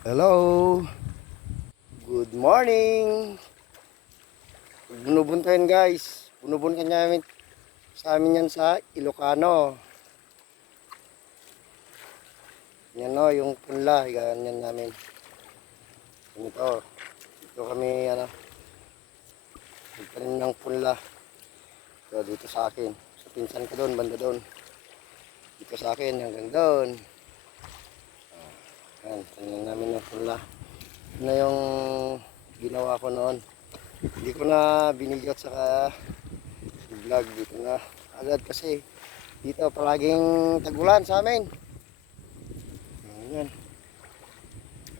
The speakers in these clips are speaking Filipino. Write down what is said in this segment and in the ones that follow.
Hello, good morning. Bunubuntahin guys. Bunubuntahin namin sa amin yan sa Ilocano. Yan o, yung punla. Ganyan namin. Ito. Ito kami, nagpanin ng punla. Ito, dito sa akin. Sa pinsan ko doon, banda doon. Dito sa akin, hanggang doon. Yan, tanin namin ng punla. Ito na yung ginawa ko noon. Hindi ko na binigot sa vlog dito na agad kasi dito palaging tagulan sa amin. Ayan.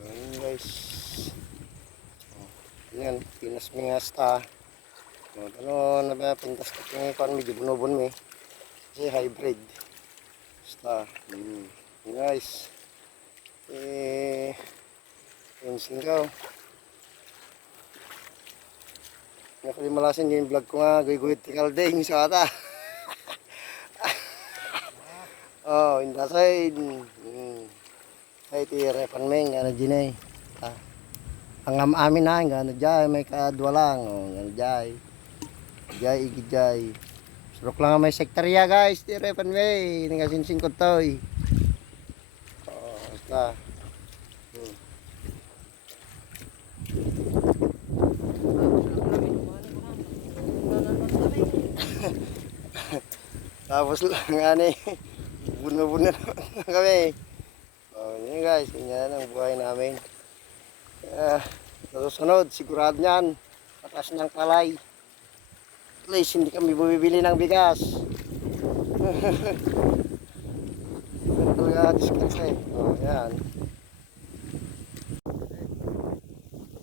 Ayan guys. Ayan, pinas mi nga sta. Ano na ba pintas ko ng kon medyo bunobon mi. Kasi hybrid. Sta. Guys. Yung singkaw. Nakalimalasin yung vlog ko nga, guyguit tikalding sa ata. Oh, in the side. Ay, tirepan meng, gana dyan eh. Ang amin na, gana dyan, may kadwa lang. Oh, gana dyan. Dyan, igid dyan. Surok lang may sektarya guys, tirepan meng. Nangasinsing ko to eh. Oh, basta. Tapos lang ani, buno-buno na kami. Oh, yun guys, ganyan ang buhay namin. Sa susunod, sigurado niyan, patas ng palay. At least hindi kami bumibili ng bigas. Ganun talaga diskarte. Oh, yan.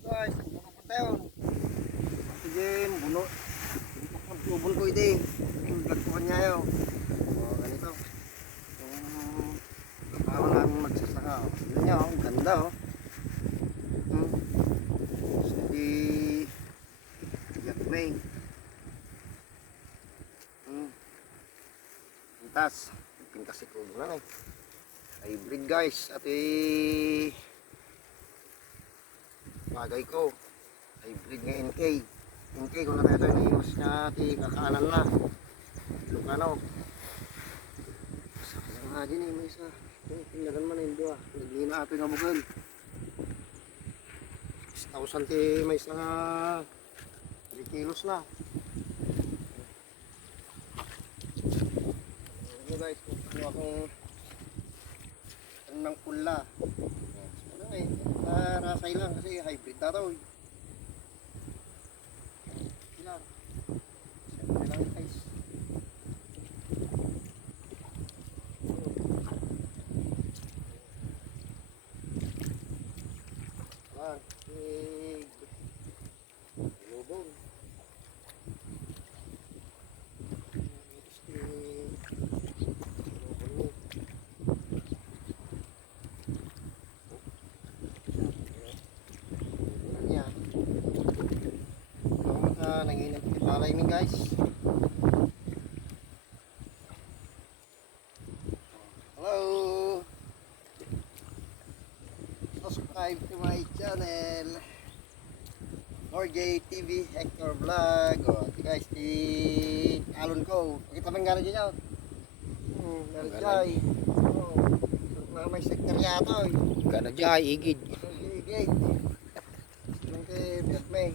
Guys, buno po tayo. Sige, buno. Buno ko ito. Yung vlog ko kanya yun. Oh, ganito. Yung tao namin magsasaka. Yun niya, ang ganda oh. Hindi yakmay. Pintas. Pintas ito lang eh. Hybrid guys. At bagay ko. Hybrid nga NK. NK kung nakita na iwas niya kakaanan na. Ilocano. Sakit nga din eh. May isa. Tingnan man yung dua. Naglina ato yung abugan. 6,000 ti may isa nga 3 kilos na. Ano guys, kung akong ng pula. Ano nga eh. Rasay lang kasi hybrid na ito eh. Ilan. Siyempre lang guys. Lubong. Nanginap yung palay mi guys. Hello. Subscribe to my channel. Jorge TV Hector Vlog. Oh, ito guys, di alon ko. Pakita man gano'n dyan yun. Galijay. Oh, may sektarya ito. Galijay, igid. Igid. Nang kay Biatmay.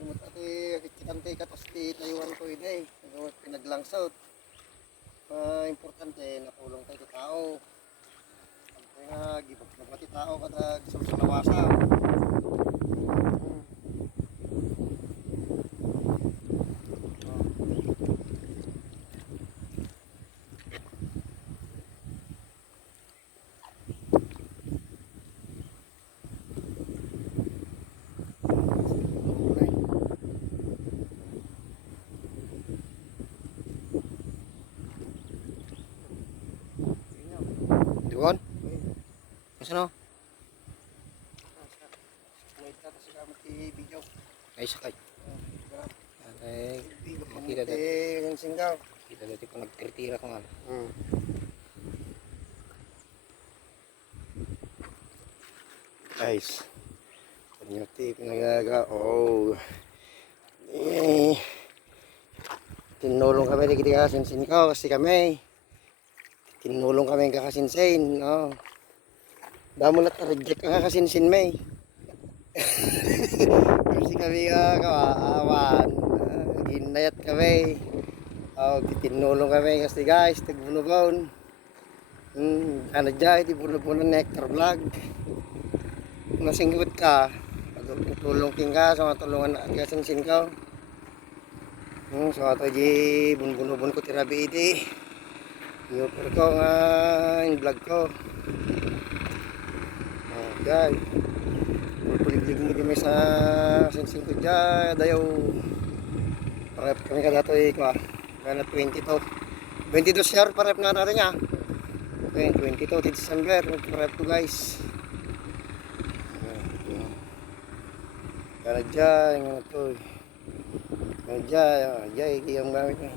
Kumot ati kitante katas di tayuan ko ini. Pinaglangsot. Importante nakulong tayo sa tao. Kaya gibag pati tao kada sa lawasa. Doon? Masa no? Ay sakay. Ay makita dati. Yung singgaw. Kita dati ko nagtira ko nga. Guys. Panyuti, pinagaga. Oh. Eh. Tinulong kami di kakasinsin ko kasi kami. Tinulong kami kakasinsin. Oh. Damo lang reject ang kakasinsin may. Kasi kami kawaawan. Ginayat kami. Oh, tinulong kami kasi guys, tagbunugon. Ano dyan, tibunugon ng Nectar Vlog. Masinggot ka, tulong king ka, so matulungan na kasinsin ko. So ato di bunbunubun ko tirabi iti. Iupir ko nga yung vlog ko. Oh, guys. Pulig-lig mo di may sa kasinsin ko dyan, dayaw. Parep kami ka dato ko Kaya 22. 22 share parep na natin niya. Okay, 22 December. Parep ko guys. Kaya dyan, yung ito. Kaya dyan, yung gamit niya.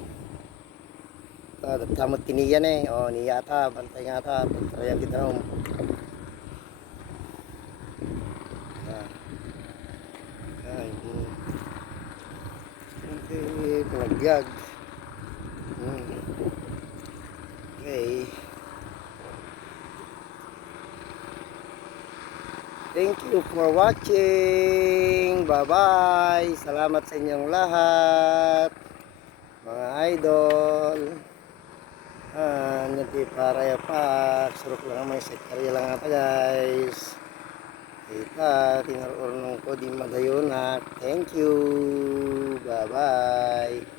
Tamot tiniyan eh. O, niyata, bantay nga ta. Pagtrayan kita nung. Okay, pinagyag. Okay. Thank you for watching. Bye-bye. Salamat sa inyong lahat. Mga idol. Nanti para ya pak. Suruk lang may sektarya lang ata guys. Kita tinggal urunong ko di madayunak. Thank you. Bye-bye.